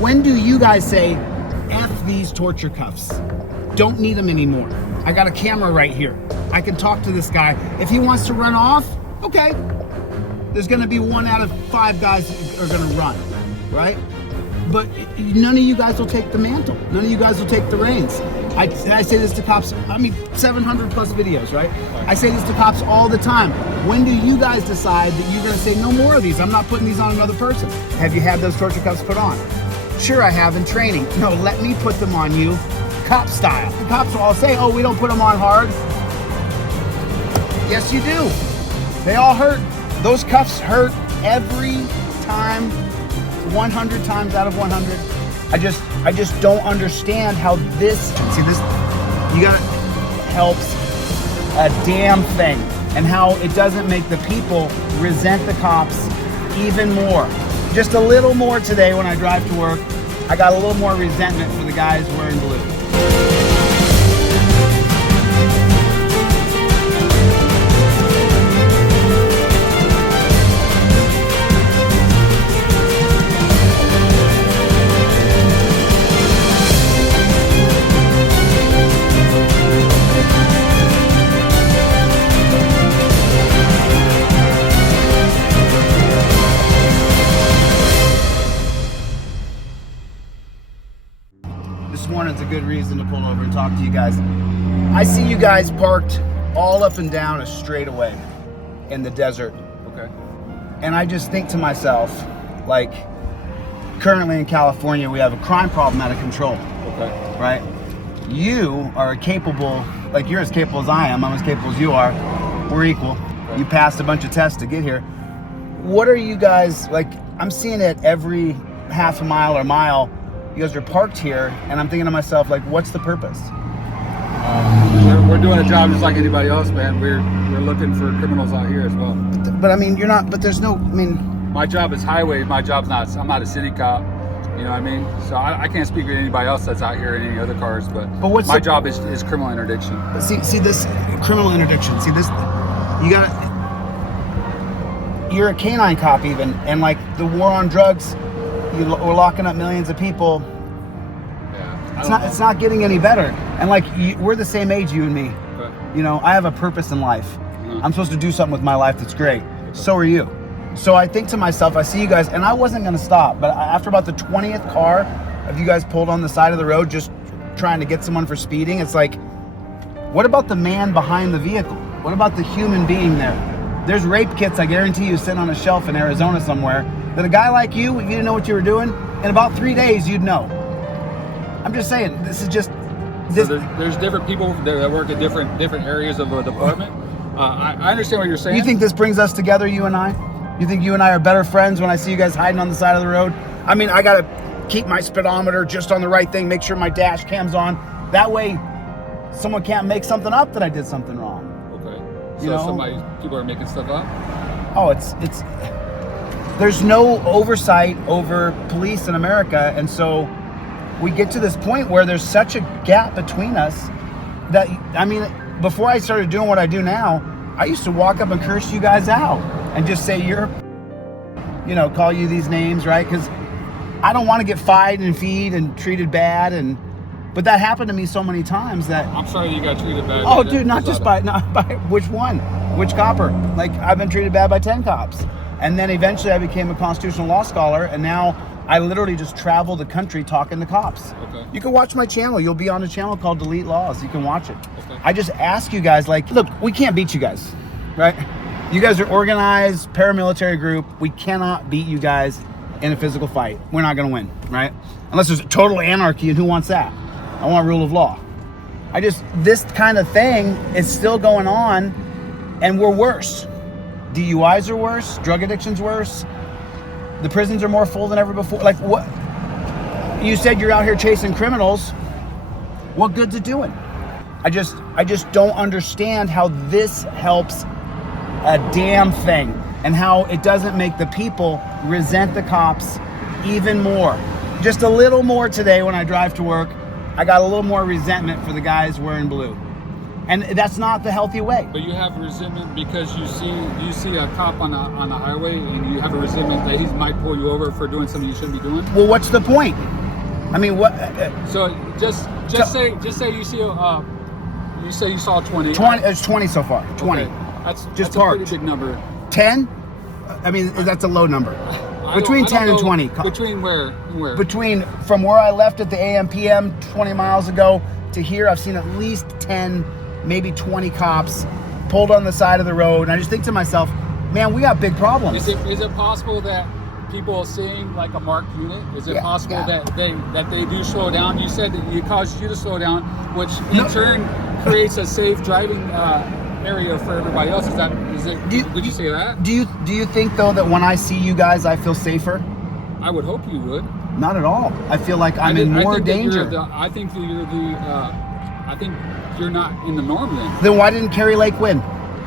when do you guys say, F these torture cuffs? Don't need them anymore. I got a camera right here. I can talk to this guy. If he wants to run off, okay. There's gonna be 1 out of 5 guys that are gonna run, right? But none of you guys will take the mantle. None of you guys will take the reins. I say this to cops, 700 plus videos, right? I say this to cops all the time. When do you guys decide that you're gonna say no more of these? I'm not putting these on another person. Have you had those torture cuffs put on? Sure, I have in training. No, let me put them on you, cop style. The cops will all say, oh, we don't put them on hard. Yes, you do. They all hurt. Those cuffs hurt every time, 100 times out of 100. I just don't understand how this, you gotta, helps a damn thing, and how it doesn't make the people resent the cops even more. Just a little more today when I drive to work, I got a little more resentment for the guys wearing blue. This morning's a good reason to pull over and talk to you guys. I see you guys parked all up and down a straightaway in the desert. Okay. And I just think to myself, like, currently in California, we have a crime problem out of control. Okay. Right? You are capable, like you're as capable as I am, I'm as capable as you are. We're equal. Okay. You passed a bunch of tests to get here. What are you guys, like, I'm seeing it every half a mile or mile. You guys are parked here, and I'm thinking to myself, like, what's the purpose? We're doing a job just like anybody else, man. We're looking for criminals out here as well. But I mean, you're not, but there's no, I mean. My job is highway. My job's not, I'm not a city cop. You know what I mean? So I can't speak for anybody else that's out here in any other cars, but what's my job is criminal interdiction. See this, criminal interdiction. See this, you're a canine cop even, and like the war on drugs, we're locking up millions of people. Yeah, it's not getting any better. And like, we're the same age, you and me. Okay. You know, I have a purpose in life. Mm-hmm. I'm supposed to do something with my life that's great. So are you. So I think to myself, I see you guys, and I wasn't gonna stop, but after about the 20th car of you guys pulled on the side of the road just trying to get someone for speeding, it's like, what about the man behind the vehicle? What about the human being there? There's rape kits, I guarantee you, sitting on a shelf in Arizona somewhere, that a guy like you, if you didn't know what you were doing, in about 3 days, you'd know. I'm just saying, this is just... So there's different people that work in different areas of the department. I understand what you're saying. You think this brings us together, you and I? You think you and I are better friends when I see you guys hiding on the side of the road? I mean, I gotta keep my speedometer just on the right thing, make sure my dash cam's on. That way, someone can't make something up that I did something wrong. Okay. So people are making stuff up? Oh, it's there's no oversight over police in America, and so we get to this point where there's such a gap between us that, I mean, before I started doing what I do now, I used to walk up and curse you guys out and just say call you these names, right? Because I don't want to get fined and feed and treated bad, but that happened to me so many times that... I'm sorry you got treated bad. Oh, dude, not by which one? Which copper? Like, I've been treated bad by 10 cops. And then eventually I became a constitutional law scholar, and now I literally just travel the country talking to cops. Okay. You can watch my channel. You'll be on a channel called Delete Lawz. You can watch it. Okay. I just ask you guys, like, look, we can't beat you guys, right? You guys are organized, paramilitary group. We cannot beat you guys in a physical fight. We're not going to win, right? Unless there's total anarchy, and who wants that? I want rule of law. This kind of thing is still going on, and we're worse. DUIs are worse. Drug addiction's worse. The prisons are more full than ever before. Like, what? You said you're out here chasing criminals. What good's it doing? I just don't understand how this helps a damn thing, and how it doesn't make the people resent the cops even more. Just a little more today when I drive to work, I got a little more resentment for the guys wearing blue. And that's not the healthy way. But you have resentment because you see a cop on a highway and you have a resentment that he might pull you over for doing something you shouldn't be doing. Well, what's the point? I mean, what? So just say you see you say you saw 20. 20. It's 20 so far. 20. Okay. That's Just a parked. pretty big number. 10? I mean, that's a low number. Between 10 and 20. Between where and where? Between from where I left at the AM PM 20 miles ago to here, I've seen at least 10, maybe 20 cops pulled on the side of the road. And I just think to myself, man, we got big problems. Is it possible that people seeing like a marked unit, is it possible that they do slow down? You said that it caused you to slow down, which in turn creates a safe driving area for everybody else. Would you say that? Do you think though that when I see you guys, I feel safer? I would hope you would. Not at all. I feel like I'm in more danger. I think you're not in the norm then. Then why didn't Carrie Lake win?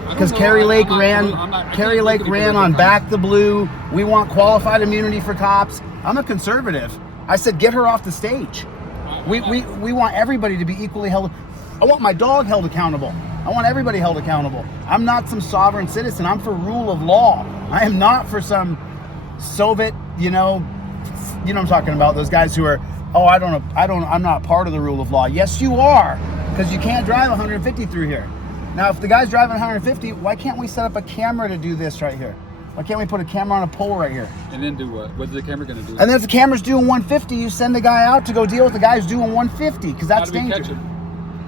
Because Carrie Lake ran on Back the Blue. We want qualified immunity for cops. I'm a conservative. I said get her off the stage. We want everybody to be equally held. I want my dog held accountable. I want everybody held accountable. I'm not some sovereign citizen. I'm for rule of law. I am not for some Soviet, you know what I'm talking about, those guys who are, I'm not part of the rule of law. Yes, you are, because you can't drive 150 through here. Now, if the guy's driving 150, why can't we set up a camera to do this right here? Why can't we put a camera on a pole right here? And then do what? What's the camera going to do? And then if the camera's doing 150, you send the guy out to go deal with the guy who's doing 150, because that's dangerous.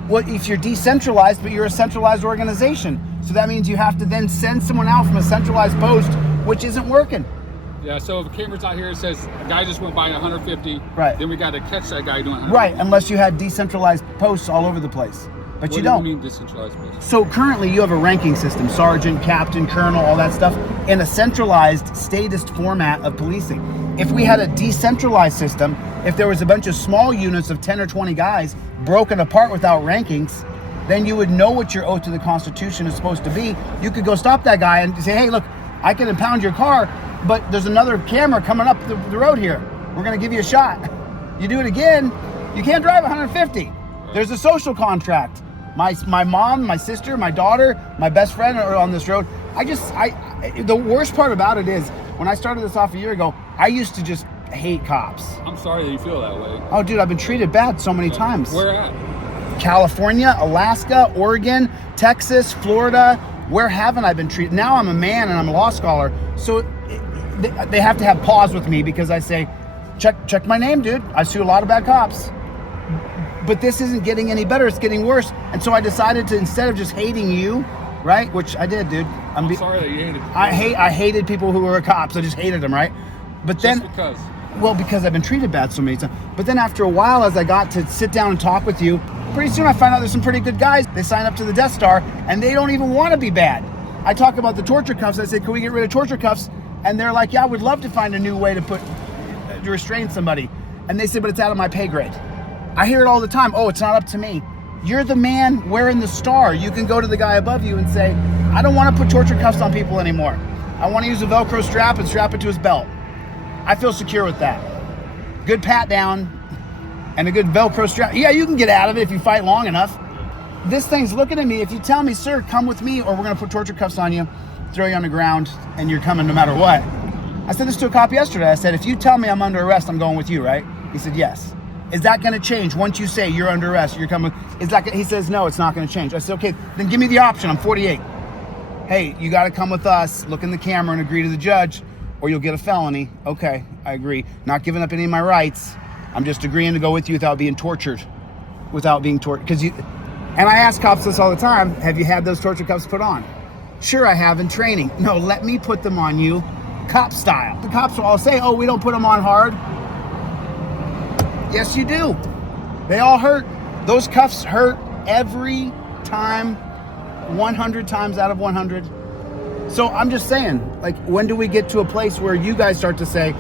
Well, if you're decentralized, but you're a centralized organization. So that means you have to then send someone out from a centralized post, which isn't working. Yeah, so if the camera's out here, it says a guy just went by 150. Right. Then we got to catch that guy doing 150. Right, unless you had decentralized posts all over the place. But you don't. What do you mean decentralized posts? So currently you have a ranking system, sergeant, captain, colonel, all that stuff, in a centralized statist format of policing. If we had a decentralized system, if there was a bunch of small units of 10 or 20 guys broken apart without rankings, then you would know what your oath to the Constitution is supposed to be. You could go stop that guy and say, hey, look, I can impound your car, but there's another camera coming up the road here. We're going to give you a shot. You do it again, you can't drive 150. There's a social contract. My mom, my sister, my daughter, my best friend are on this road. The worst part about it is, when I started this off a year ago, I used to just hate cops. I'm sorry that you feel that way. Oh, dude, I've been treated bad so many times. Where at? California, Alaska, Oregon, Texas, Florida. Where haven't I been treated? Now I'm a man and I'm a law scholar, so they have to have pause with me because I say, check my name, dude. I sue a lot of bad cops. But this isn't getting any better, it's getting worse. And so I decided to, instead of just hating you, right? Which I did, dude. I'm sorry that you hated people. I hated people who were cops. I just hated them, right? But then, just because? Well, because I've been treated bad so many times. But then after a while, as I got to sit down and talk with you, pretty soon I find out there's some pretty good guys. They sign up to the Death Star and they don't even want to be bad. I talk about the torture cuffs. I say, can we get rid of torture cuffs? And they're like, yeah, I would love to find a new way to restrain somebody. And they say, but it's out of my pay grade. I hear it all the time. Oh, it's not up to me. You're the man wearing the star. You can go to the guy above you and say, I don't want to put torture cuffs on people anymore. I want to use a Velcro strap and strap it to his belt. I feel secure with that. Good pat down and a good Velcro strap. Yeah, you can get out of it if you fight long enough. This thing's looking at me. If you tell me, sir, come with me or we're going to put torture cuffs on you, throw you on the ground, and you're coming no matter what. I said this to a cop yesterday. I said, if you tell me I'm under arrest, I'm going with you, right? He said, yes. Is that going to change once you say you're under arrest, you're coming? He says, no, it's not going to change. I said, okay, then give me the option. I'm 48. Hey, you got to come with us, look in the camera and agree to the judge, or you'll get a felony. Okay, I agree. Not giving up any of my rights. I'm just agreeing to go with you without being tortured. And I ask cops this all the time, have you had those torture cuffs put on? Sure, I have in training. No, let me put them on you, cop style. The cops will all say, oh, we don't put them on hard. Yes, you do. They all hurt. Those cuffs hurt every time, 100 times out of 100. So I'm just saying, like, when do we get to a place where you guys start to say,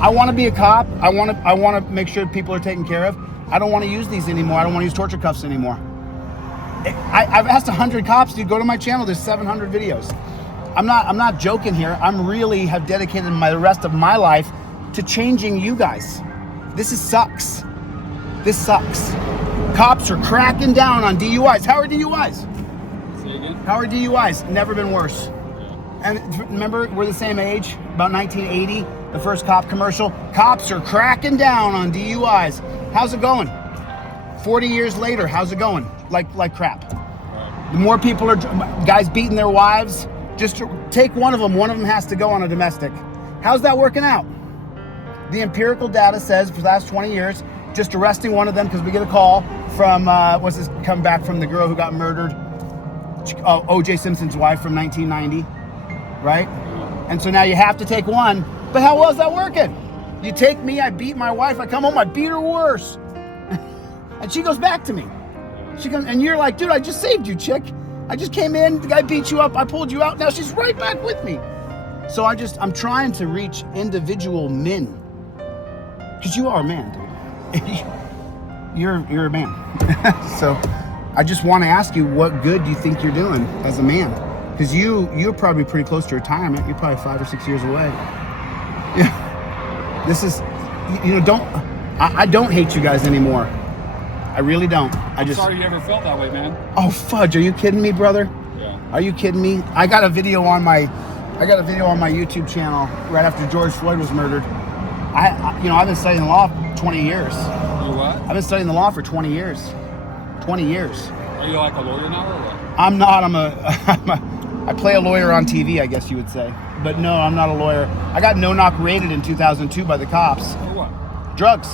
I want to be a cop. I want to make sure people are taken care of. I don't want to use these anymore. I don't want to use torture cuffs anymore. I've asked 100 cops, dude, go to my channel. There's 700 videos. I'm not joking here. I'm really have dedicated the rest of my life to changing you guys. This sucks. This sucks. Cops are cracking down on DUIs. How are DUIs? Say again? How are DUIs? Never been worse. And remember, we're the same age, about 1980, the first cop commercial. Cops are cracking down on DUIs. How's it going? 40 years later, how's it going? Like crap. The more people are, guys beating their wives, just to take one of them has to go on a domestic. How's that working out? The empirical data says for the last 20 years, just arresting one of them because we get a call from, come back from the girl who got murdered, O.J. Simpson's wife from 1990. Right? And so now you have to take one. But how well is that working? You take me, I beat my wife, I come home, I beat her worse. And she goes back to me. She comes, and you're like, dude, I just saved you, chick. I just came in, the guy beat you up, I pulled you out, now she's right back with me. So I'm trying to reach individual men. Because you are a man, dude. You're a man. So I just want to ask you, what good do you think you're doing as a man? Because you're probably pretty close to retirement. You're probably 5 or 6 years away. Yeah. This is, I don't hate you guys anymore. I really don't. I'm sorry you ever felt that way, man. Oh fudge! Are you kidding me, brother? Yeah. Are you kidding me? I got a video on my YouTube channel right after George Floyd was murdered. I've been studying the law for 20 years. You what? I've been studying the law for 20 years. 20 years. Are you like a lawyer now or what? I'm not. I play a lawyer on TV, I guess you would say. But no, I'm not a lawyer. I got no-knock raided in 2002 by the cops. For what? Drugs.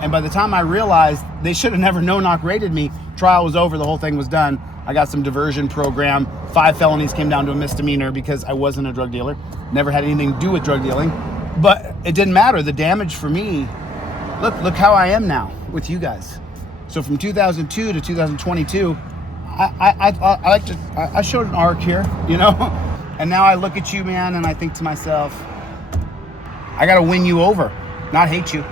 And by the time I realized they should have never no-knock raided me, trial was over, the whole thing was done. I got some diversion program. 5 felonies came down to a misdemeanor because I wasn't a drug dealer. Never had anything to do with drug dealing. But it didn't matter. The damage for me, look how I am now with you guys. So from 2002 to 2022, I showed an arc here, and now I look at you, man, and I think to myself, I got to win you over, not hate you.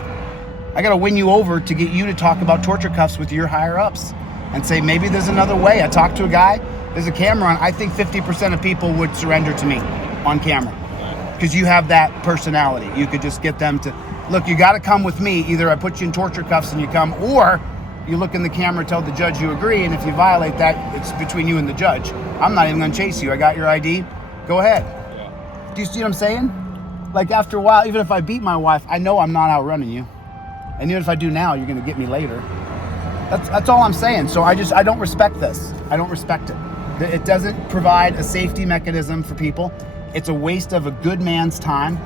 I got to win you over to get you to talk about torture cuffs with your higher ups and say, maybe there's another way. I talked to a guy, there's a camera on. I think 50% of people would surrender to me on camera because you have that personality. You could just get them to, look, you got to come with me. Either I put you in torture cuffs and you come, or you look in the camera, tell the judge you agree, and if you violate that, it's between you and the judge. I'm not even gonna chase you. I got your ID. Go ahead. Yeah. Do you see what I'm saying? Like after a while, even if I beat my wife, I know I'm not outrunning you. And even if I do now, you're gonna get me later. That's all I'm saying. So I don't respect this. I don't respect it. It doesn't provide a safety mechanism for people. It's a waste of a good man's time.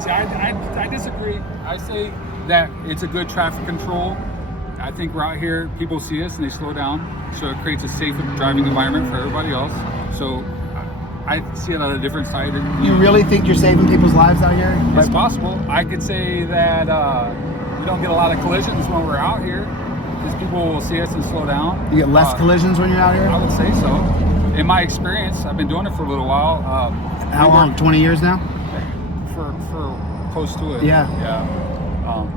See, I disagree. I say that it's a good traffic control. I think we're out here, people see us and they slow down, so it creates a safe driving environment for everybody else. So I see it on a different side. You really think you're saving people's lives out here? It's possible. I could say that we don't get a lot of collisions when we're out here because people will see us and slow down. You get less collisions when you're out here? I would say so. In my experience, I've been doing it for a little while. How long? 20 years now? For close to it. Yeah. Yeah.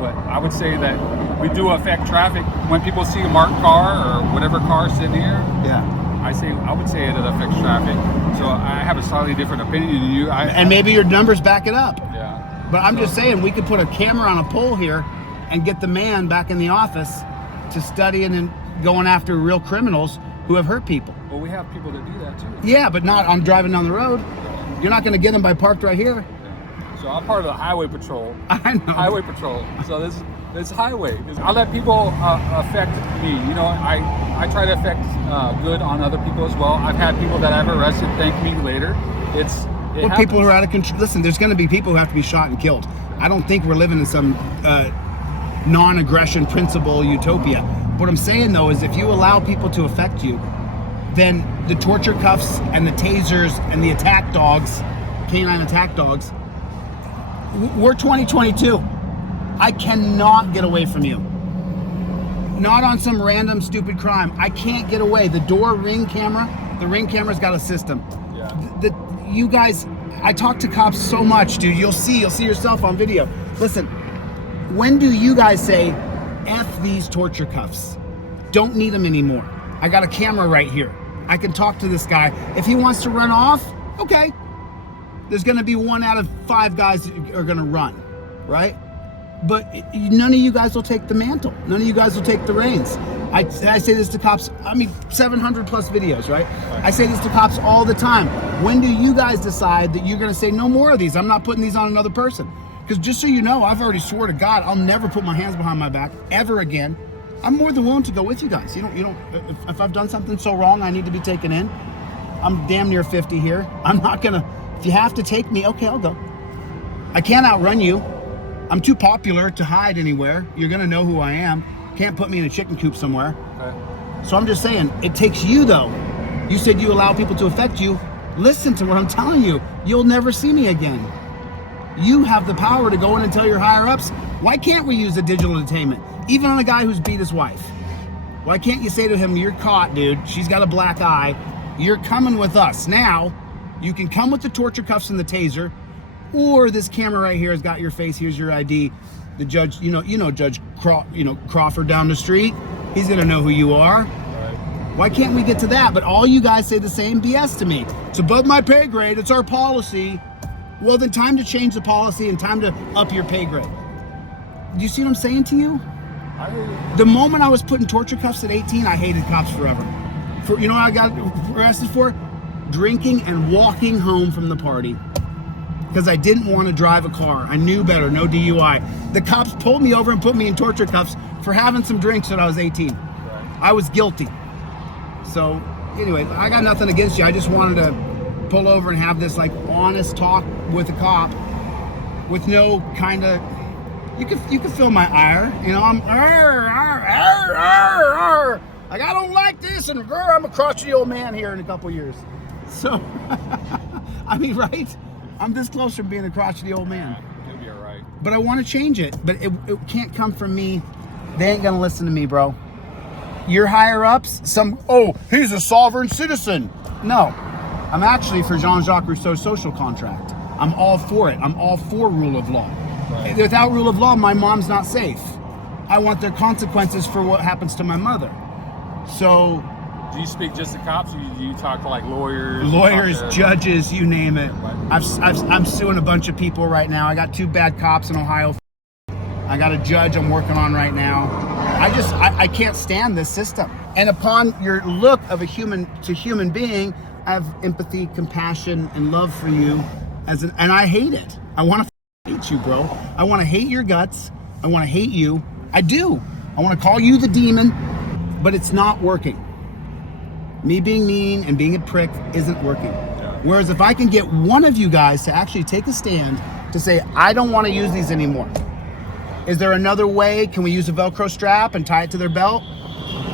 But I would say that we do affect traffic when people see a marked car or whatever car sitting here. Yeah. I would say it affects traffic. So I have a slightly different opinion than you. And maybe your numbers back it up. Yeah. But I'm just saying, we could put a camera on a pole here and get the man back in the office to studying and going after real criminals who have hurt people. Well, we have people that do that too. Yeah, but not I'm driving down the road. You're not going to get them by parked right here. So I'm part of the highway patrol. I know. Highway patrol. So this highway. I let people affect me. I try to affect good on other people as well. I've had people that I've arrested thank me later. People who are out of control. Listen, there's going to be people who have to be shot and killed. I don't think we're living in some non-aggression principle utopia. What I'm saying though is if you allow people to affect you, then the torture cuffs and the tasers and the attack dogs, canine attack dogs, we're 2022. I cannot get away from you. Not on some random stupid crime. I can't get away. The ring camera's got a system. Yeah. You guys, I talk to cops so much, dude. You'll see yourself on video. Listen, when do you guys say, F these torture cuffs? Don't need them anymore. I got a camera right here. I can talk to this guy. If he wants to run off, okay. There's gonna be 1 out of 5 guys that are gonna run, right? But none of you guys will take the mantle. None of you guys will take the reins. I say this to cops, 700 plus videos, right? I say this to cops all the time. When do you guys decide that you're gonna say no more of these? I'm not putting these on another person. Because just so you know, I've already swore to God, I'll never put my hands behind my back ever again. I'm more than willing to go with you guys. If I've done something so wrong, I need to be taken in. I'm damn near 50 here. I'm not gonna, if you have to take me, okay, I'll go. I can't outrun you. I'm too popular to hide anywhere. You're gonna know who I am. Can't put me in a chicken coop somewhere. Okay. So I'm just saying, it takes you though. You said you allow people to affect you. Listen to what I'm telling you. You'll never see me again. You have the power to go in and tell your higher ups, why can't we use a digital detainment? Even on a guy who's beat his wife. Why can't you say to him, you're caught, dude. She's got a black eye. You're coming with us. Now, you can come with the torture cuffs and the taser, or this camera right here has got your face. Here's your ID. The judge, Judge Crawford down the street. He's gonna know who you are. Right. Why can't we get to that? But all you guys say the same BS to me. It's above my pay grade. It's our policy. Well, then time to change the policy and time to up your pay grade. Do you see what I'm saying to you? I hear you. The moment I was putting torture cuffs at 18, I hated cops forever. For what I got arrested for? Drinking and walking home from the party. Because I didn't want to drive a car. I knew better, no DUI. The cops pulled me over and put me in torture cuffs for having some drinks when I was 18. Right. I was guilty. So anyway, I got nothing against you. I just wanted to pull over and have this like honest talk with a cop with no kind of, you can feel my ire. I'm like, I don't like this, and I'm a crotchety old man here in a couple years. So, right? I'm this close from being a crotchety old man. You'll be all right. But I want to change it. But it can't come from me. They ain't gonna listen to me, bro. Your higher ups, he's a sovereign citizen. No, I'm actually for Jean-Jacques Rousseau's social contract. I'm all for it. I'm all for rule of law. Right. Without rule of law, my mom's not safe. I want their consequences for what happens to my mother. So, do you speak just to cops, or do you talk to like lawyers? Lawyers, judges, you name it. I'm suing a bunch of people right now. I got 2 bad cops in Ohio. I got a judge I'm working on right now. I can't stand this system. And upon your look of a human being, I have empathy, compassion, and love for you. And I hate it. I want to hate you, bro. I want to hate your guts. I want to hate you. I do. I want to call you the demon, but it's not working. Me being mean and being a prick isn't working. Yeah. Whereas if I can get one of you guys to actually take a stand to say, I don't want to use these anymore. Is there another way? Can we use a Velcro strap and tie it to their belt?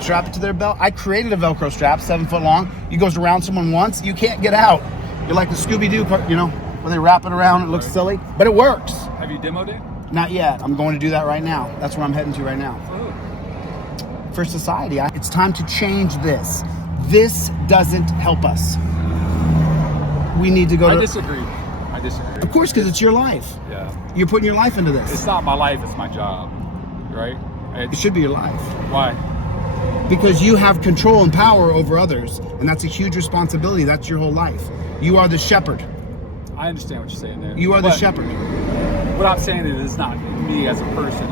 Strap it to their belt? I created a Velcro strap, 7 foot long. You goes around someone once, you can't get out. You're like the Scooby-Doo, where they wrap it around, it looks silly, but it works. Have you demoed it? Not yet. I'm going to do that right now. That's where I'm heading to right now. For society, it's time to change this. This doesn't help us. We need to go I disagree. Of course, because it's your life. Yeah. You're putting your life into this. It's not my life, it's my job, right? It should be your life. Why? Because you have control and power over others, and that's a huge responsibility. That's your whole life. You are the shepherd. I understand what you're saying there. You are the shepherd. What I'm saying is it's not me as a person.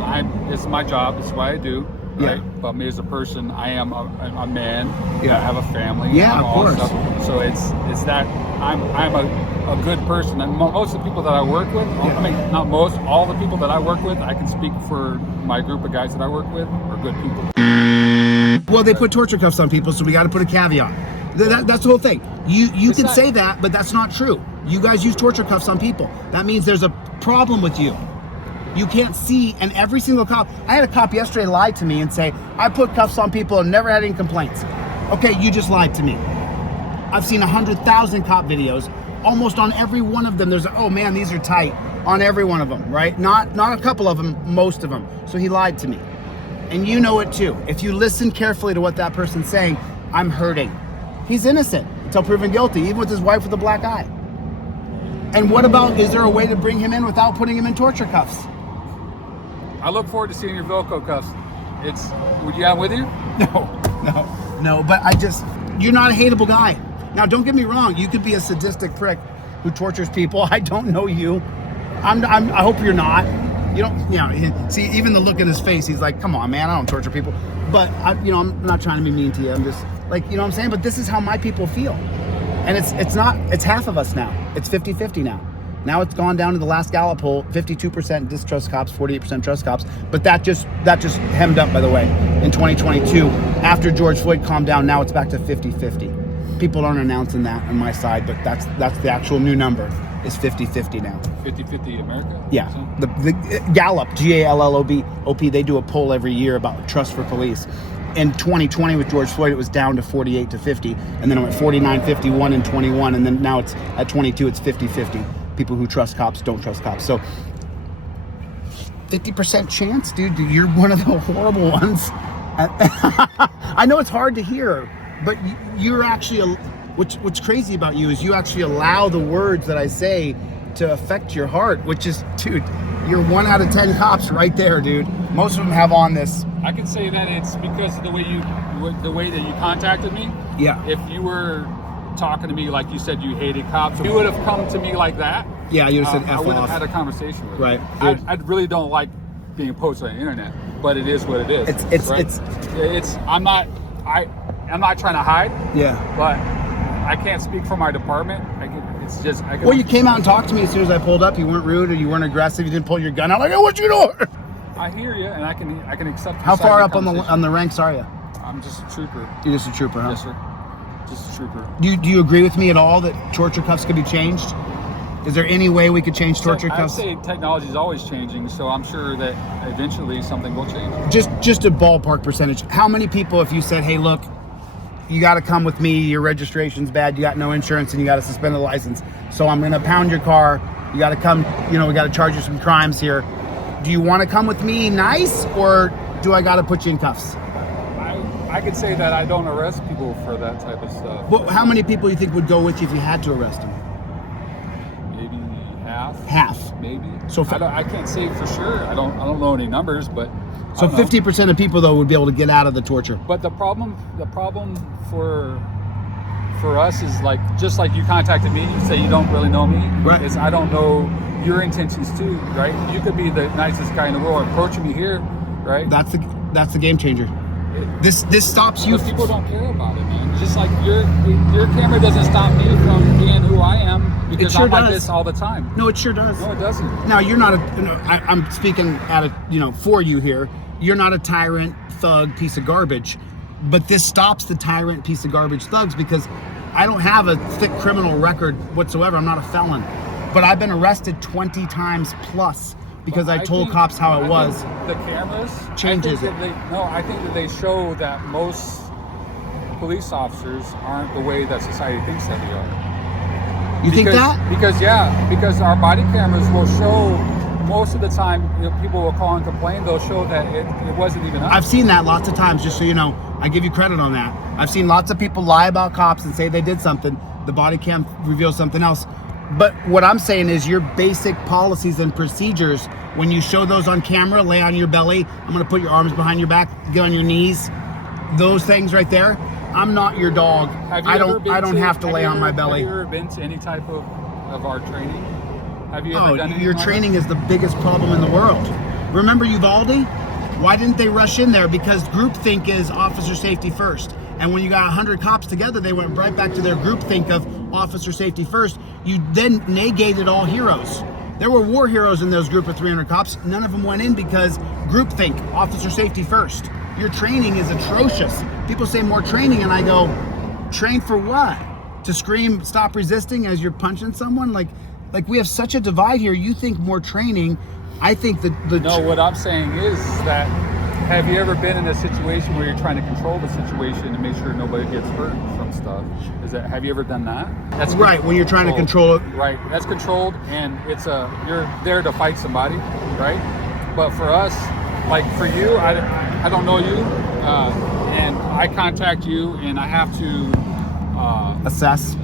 It's my job, it's what I do. Right? Yeah. But me as a person, I am a man. Yeah. I have a family. Yeah, of course. So it's that I'm a good person. And most of the people that I work with, not most, all the people that I work with, I can speak for my group of guys that I work with are good people. Well, they put torture cuffs on people, so we got to put a caveat. That's the whole thing. You can say that, but that's not true. You guys use torture cuffs on people. That means there's a problem with you. You can't see, and every single cop, I had a cop yesterday lie to me and say, I put cuffs on people and never had any complaints. Okay, you just lied to me. I've seen 100,000 cop videos. Almost on every one of them, there's oh man, these are tight. On every one of them, right? Not a couple of them, most of them. So he lied to me. And you know it too. If you listen carefully to what that person's saying, I'm hurting. He's innocent until proven guilty, even with his wife with a black eye. And what about, is there a way to bring him in without putting him in torture cuffs? I look forward to seeing your Velcro cuffs. Would you have with you? No, but you're not a hateable guy. Now, don't get me wrong. You could be a sadistic prick who tortures people. I don't know you. I hope you're not. You don't, see, even the look in his face, he's like, come on, man, I don't torture people. But, I'm not trying to be mean to you. I'm just like, you know what I'm saying? But this is how my people feel. And it's half of us now. It's 50-50 now. Now it's gone down to the last Gallup poll, 52% distrust cops, 48% trust cops. But that just hemmed up, by the way, in 2022. After George Floyd calmed down, now it's back to 50-50. People aren't announcing that on my side, but that's the actual new number, is 50-50 now. 50-50 America? Yeah. The Gallup, GALLOP, they do a poll every year about trust for police. In 2020 with George Floyd, it was down to 48-50, and then it went 49-51 and 21, and then now it's at 22, it's 50-50. People who trust cops don't trust cops. So 50% chance, dude, you're one of the horrible ones. I know it's hard to hear, but you're actually, what's crazy about you is you actually allow the words that I say to affect your heart, which is, dude, you're 1 out of 10 cops right there, dude. Most of them have on this. I can say that it's because of the way that you contacted me. Yeah. If you were talking to me like you said you hated cops, if you would have come to me like that, yeah, you would have said I F would off. have had a conversation with right. you. I really don't like being posted on the internet, but it is what it is. I'm not trying to hide. Yeah. But I can't speak for my department. Well, you came out and talked to me as soon as I pulled up. You weren't rude or you weren't aggressive. You didn't pull your gun out like, "Hey, what you doing?" I hear you, and I can accept. How far up on the ranks are you? I'm just a trooper. You're just a trooper, huh? Yes, sir. Just a trooper. Do you agree with me at all that torture cuffs could be changed? Is there any way we could change torture cuffs? I'd say technology is always changing, so I'm sure that eventually something will change. Just a ballpark percentage. How many people, if you said, "Hey, look, you got to come with me. Your registration's bad. You got no insurance, and you got to suspend the license. So I'm going to pound your car. You got to come. We got to charge you some crimes here. Do you want to come with me, nice, or do I got to put you in cuffs?" I could say that I don't arrest people for that type of stuff. Well, how many people you think would go with you if you had to arrest them? Maybe half. Half. Maybe. So I can't say for sure. I don't know any numbers, but. So 50% of people though would be able to get out of the torture. But the problem for us is like, just like you contacted me, you say you don't really know me. Right. Is I don't know your intentions too, right? You could be the nicest guy in the world approaching me here, right? That's the game changer. This stops you. People don't care about it, man. Just like your camera doesn't stop me from being who I am because I'm like this all the time. No, it sure does. No, it doesn't. Now you're not I'm speaking for you here. You're not a tyrant, thug, piece of garbage, but this stops the tyrant, piece of garbage thugs because I don't have a thick criminal record whatsoever. I'm not a felon, but I've been arrested 20 times plus because I told cops how it was. The cameras changes it. I think that they show that most police officers aren't the way that society thinks that they are. You think that? Because our body cameras will show most of the time, people will call and complain, they'll show that it wasn't even us. I've seen that lots of times, just so you know. I give you credit on that. I've seen lots of people lie about cops and say they did something. The body cam reveals something else. But what I'm saying is your basic policies and procedures, when you show those on camera, lay on your belly, I'm going to put your arms behind your back, get on your knees, those things right there. I'm not your dog. I don't have to lay on my belly. Have you ever been to any type of our training? Have you ever done anything your like training that? is the biggest problem in the world. Remember Uvalde? Why didn't they rush in there? Because groupthink is officer safety first. And when you got 100 cops together, they went right back to their groupthink of officer safety first. You then negated all heroes. There were war heroes in those group of 300 cops. None of them went in because groupthink, officer safety first. Your training is atrocious. People say more training, and I go, train for what? To scream, stop resisting as you're punching someone? Like we have such a divide here. You think more training. I think what I'm saying is that, have you ever been in a situation where you're trying to control the situation and make sure nobody gets hurt from stuff? Have you ever done that? That's right, when you're trying to control it. Right, that's controlled, and you're there to fight somebody, right? But for us, like for you, I don't know you, and I contact you, and I have to assess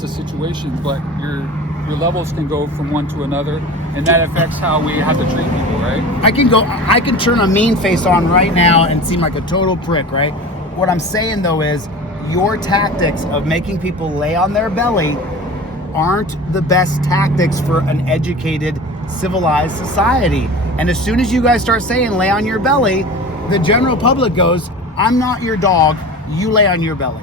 the situation, but your levels can go from one to another, and that affects how we have to treat people, right? I can turn a mean face on right now and seem like a total prick, right? What I'm saying though is your tactics of making people lay on their belly aren't the best tactics for an educated, civilized society. And as soon as you guys start saying lay on your belly, the general public goes, I'm not your dog, you lay on your belly.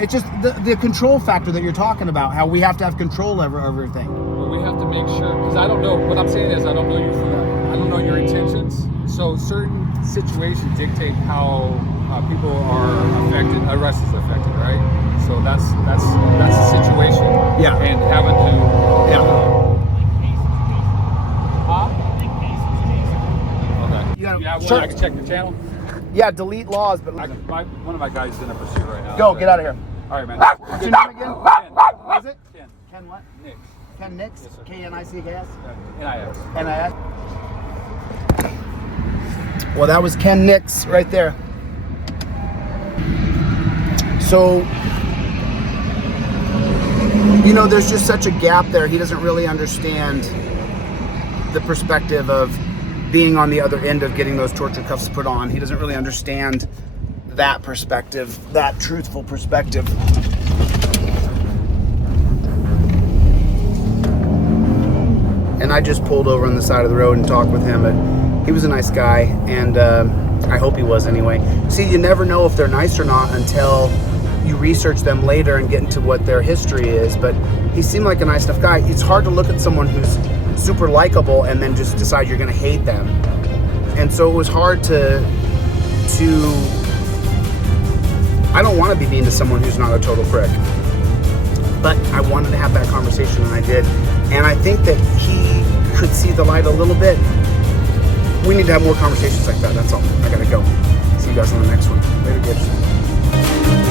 It's just the control factor that you're talking about, how we have to have control over everything. Well, we have to make sure, because I don't know, what I'm saying is I don't know you for that. I don't know your intentions. So certain situations dictate how people are affected, arrest is affected, right? So that's the situation. Yeah. And having to... Yeah. Okay. Yeah, sure. I can check the channel. Yeah, delete Lawz, but One of my guys is in a pursuit right now. go, get out of here. All right, man. What's your name again? What is it? Ken. Ken what? Nix. Ken Nix? Yes, sir. K-N-I-C-K-S? NIS. N-I-S? Well, that was Ken Nix right there. So, you know, there's just such a gap there. He doesn't really understand the perspective of being on the other end of getting those torture cuffs put on. He doesn't really understand that perspective, that truthful perspective. And I just pulled over on the side of the road and talked with him. But he was a nice guy, and I hope he was anyway. See, you never know if they're nice or not until you research them later and get into what their history is. But he seemed like a nice enough guy. It's hard to look at someone who's super likable and then just decide you're going to hate them. And so it was hard to I don't want to be mean to someone who's not a total prick, but I wanted to have that conversation, and I did. And I think that he could see the light a little bit. We need to have more conversations like that. That's all. I gotta go. See you guys on the next one. Later, kids.